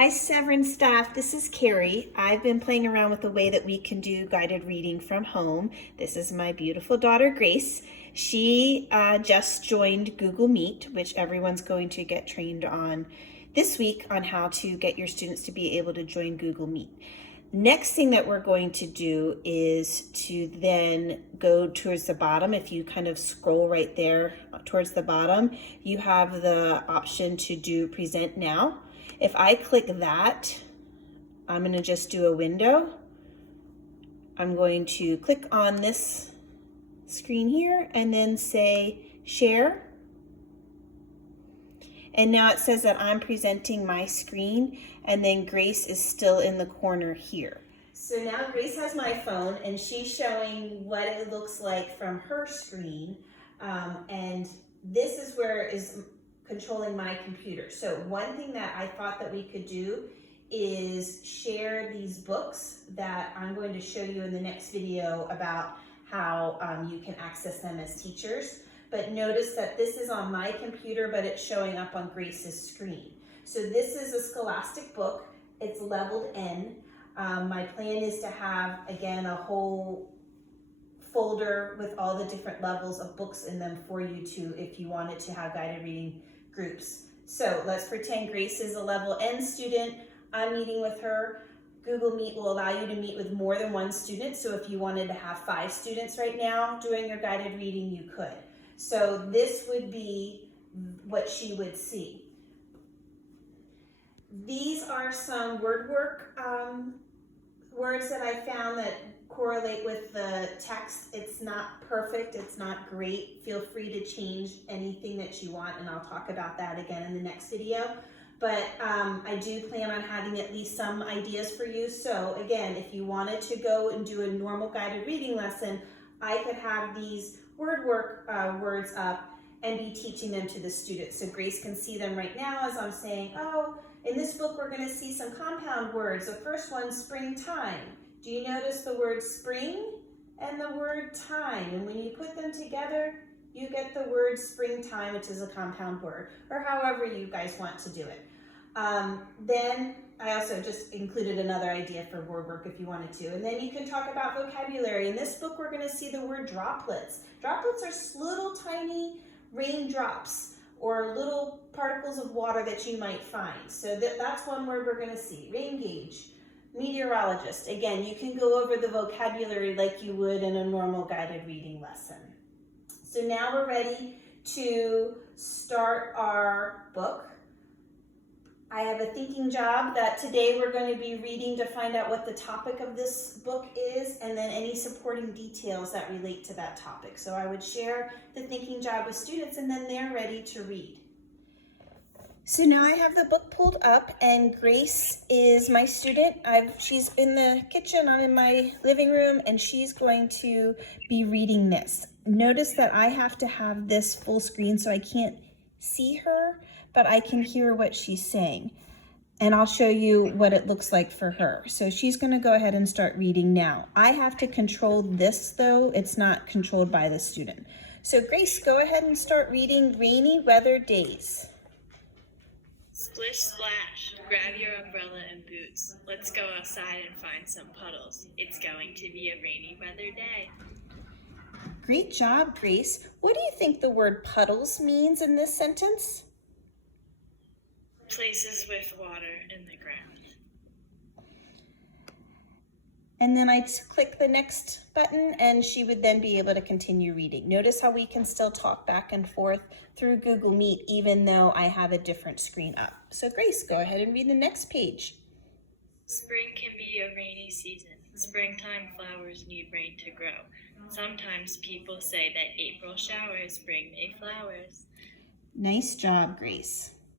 Hi Severin staff, this is Carrie. I've been playing around with the way that we can do guided reading from home. This is my beautiful daughter Grace. She just joined Google Meet, which everyone's going to get trained on this week on how to get your students to be able to join Google Meet. Next thing that we're going to do is to then go towards the bottom. If you kind of scroll right there towards the bottom, you have the option to do Present Now. If I click that, I'm going to just do a window. I'm going to click on this screen here and then say Share. And now it says that I'm presenting my screen, and then Grace is still in the corner here. So now Grace has my phone and she's showing what it looks like from her screen. And this is where it is controlling my computer. So one thing that I thought that we could do is share these books that I'm going to show you in the next video about how you can access them as teachers. But notice that this is on my computer, but it's showing up on Grace's screen. So this is a Scholastic book. It's leveled N. My plan is to have, again, a whole folder with all the different levels of books in them for you to, if you wanted to have guided reading groups. So let's pretend Grace is a level N student. I'm meeting with her. Google Meet will allow you to meet with more than one student. So if you wanted to have 5 students right now doing your guided reading, you could. So this would be what she would see. These are some word work words that I found that correlate with the text. It's not perfect, it's not great. Feel free to change anything that you want, and I'll talk about that again in the next video. But I do plan on having at least some ideas for you. So again, if you wanted to go and do a normal guided reading lesson, I could have these word work words up and be teaching them to the students. So Grace can see them right now as I'm saying, oh, in this book we're going to see some compound words. The first one, springtime. Do you notice the word spring and the word time? And when you put them together, you get the word springtime, which is a compound word, or however you guys want to do it. Then I also just included another idea for word work if you wanted to. And then you can talk about vocabulary. In this book, we're going to see the word droplets. Droplets are little tiny raindrops or little particles of water that you might find. So that's one word we're going to see. Rain gauge, meteorologist. Again, you can go over the vocabulary like you would in a normal guided reading lesson. So now we're ready to start our book. I have a thinking job that today we're going to be reading to find out what the topic of this book is, and then any supporting details that relate to that topic. So I would share the thinking job with students, and then they're ready to read. So now I have the book pulled up, and Grace is my student. She's in the kitchen, I'm in my living room, and she's going to be reading this. Notice that I have to have this full screen so I can't see her, but I can hear what she's saying. And I'll show you what it looks like for her. So she's going to go ahead and start reading now. I have to control this though. It's not controlled by the student. So Grace, go ahead and start reading Rainy Weather Days. Splish splash, grab your umbrella and boots. Let's go outside and find some puddles. It's going to be a rainy weather day. Great job, Grace. What do you think the word puddles means in this sentence? Places with water in the ground. And then I click the next button and she would then be able to continue reading. Notice how we can still talk back and forth through Google Meet even though I have a different screen up. So Grace, go ahead and read the next page. Spring can be a rainy season. Springtime flowers need rain to grow. Sometimes people say that April showers bring May flowers. Nice job, Grace.